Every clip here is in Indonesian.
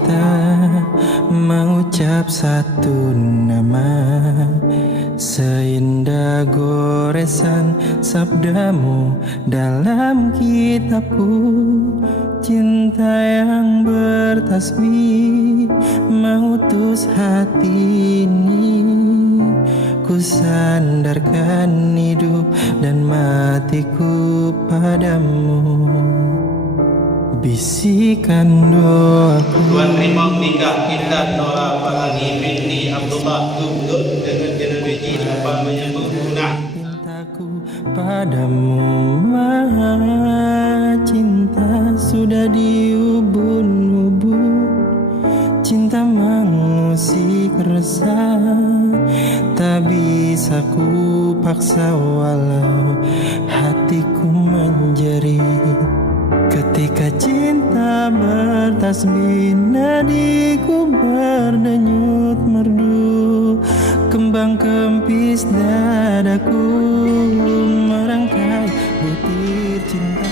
cinta mengucap satu nama, seindah goresan sabdamu dalam kitabku. Cinta yang bertasbih mengutus hati ini, ku sandarkan hidup dan matiku padamu. Bisikan doaku. Tuhan terima nikah kita Nora Palani binti Abdullah Gubdut dengan Genevieve dapat menyambut guna. Cintaku padamu maha cinta sudah diubun-ubun. Cinta mengusik resah, tak bisa ku paksa walau hatiku menjerit. Ketika cinta bertasbih, nadiku berdenyut merdu, kembang kempis dadaku merangkai butir cinta.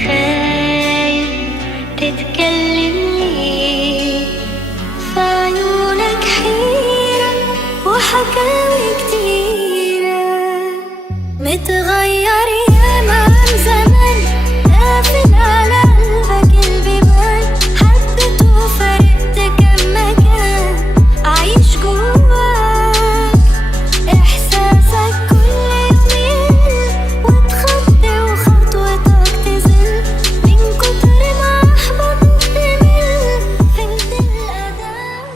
خايف تتكلم ليه، في عيونك حيرة وحكاوي كتيرة، متغير ياما عن زمان، قافل على قلبك البيبان، حبيت وفرقت كم مكان، عايش جواك إحساسك كل يومين، وتخطي وخطوتك تزل من كتر ما أحبطت تمل، فهمت الأداء.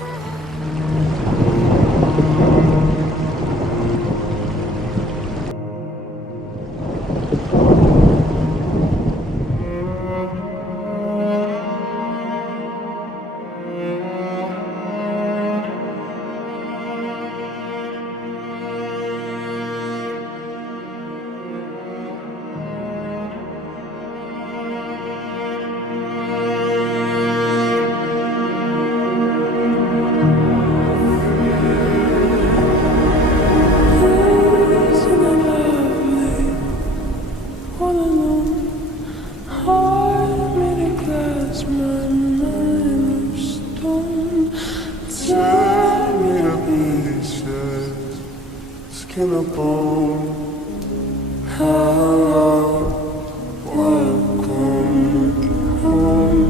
Skin upon how welcome home.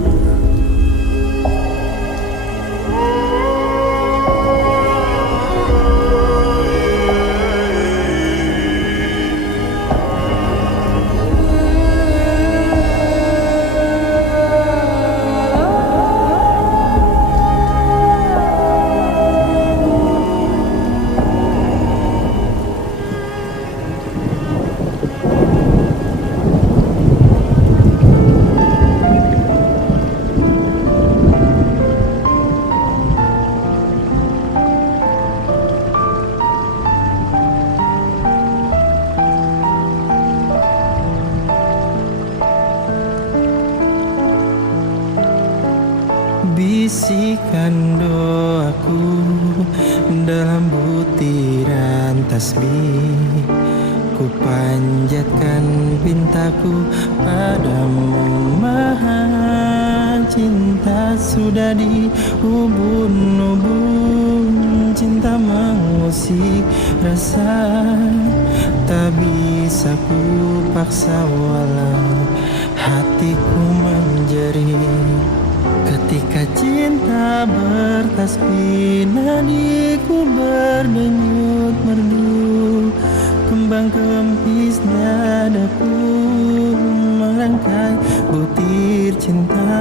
Bisikan doaku dalam butiran tasbih, ku panjatkan pintaku padamu maha cinta sudah diubun-ubun. Cinta mengusik rasa, tak bisa ku paksa walau hatiku menjerit. Ketika cinta bertasbih, nadiku berdenyut merdu, kembang kempis dadaku merangkai butir cinta.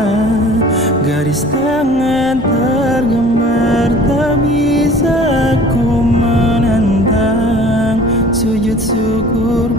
Garis tangan tergambar, tak bisa ku menantang, sujud syukur